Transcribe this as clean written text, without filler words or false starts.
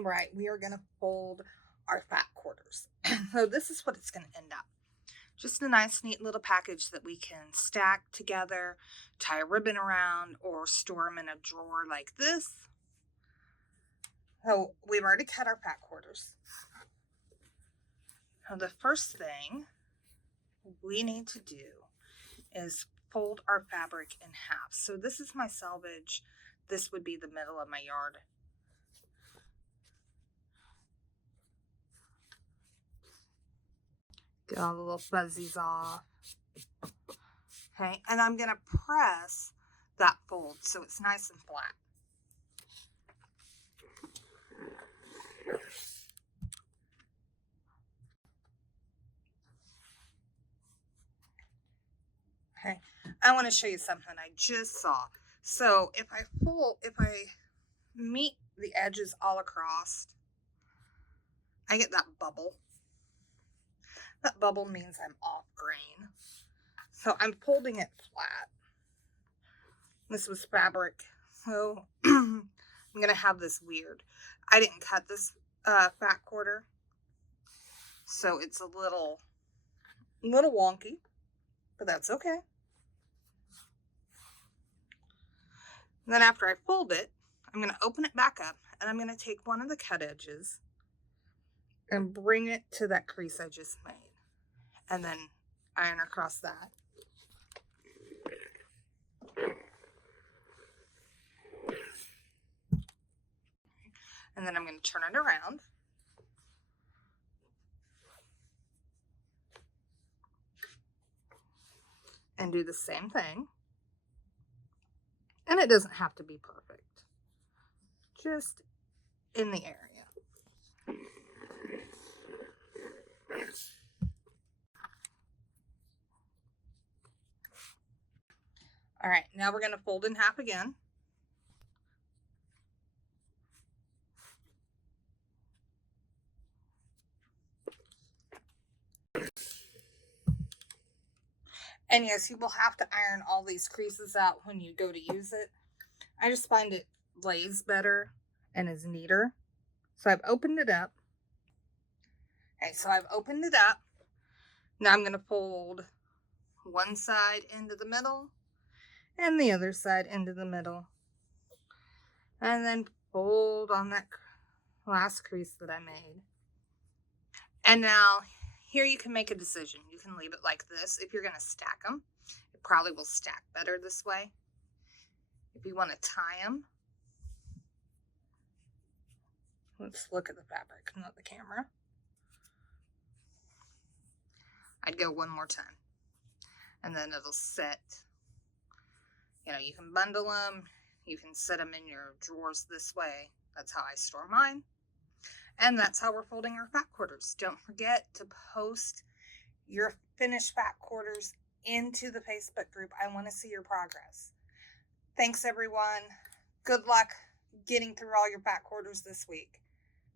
All right, we are going to fold our fat quarters. So this is what it's going to end up. Just a nice, neat little package that we can stack together, tie a ribbon around, or store them in a drawer like this. So we've already cut our fat quarters. Now the first thing we need to do is fold our fabric in half. So this is my selvage. This would be the middle of my yard. Get all the little fuzzies off. Okay, and I'm going to press that fold so it's nice and flat. Okay, I want to show you something I just saw. So if I meet the edges all across, I get that bubble. That bubble means I'm off grain. So I'm folding it flat. This was fabric, so I'm gonna have this weird. I didn't cut this fat quarter, so it's a little wonky, but that's okay. And then after I fold it, I'm gonna open it back up, and I'm gonna take one of the cut edges and bring it to that crease I just made, and then iron across that. And then I'm going to turn it around. And do the same thing. And it doesn't have to be perfect. Just in the area. All right, now we're going to fold in half again. And yes, you will have to iron all these creases out when you go to use it. I just find it lays better and is neater. So I've opened it up. Okay, so I've opened it up. Now I'm going to fold one side into the middle and the other side into the middle. And then fold on that last crease that I made. And now here you can make a decision. You can leave it like this. If you're going to stack them, it probably will stack better this way. If you want to tie them, let's look at the fabric, not the camera. I'd go one more time. And then it'll set. You know, you can bundle them. You can set them in your drawers this way. That's how I store mine. And that's how we're folding our fat quarters. Don't forget to post your finished fat quarters into the Facebook group. I want to see your progress. Thanks, everyone. Good luck getting through all your fat quarters this week.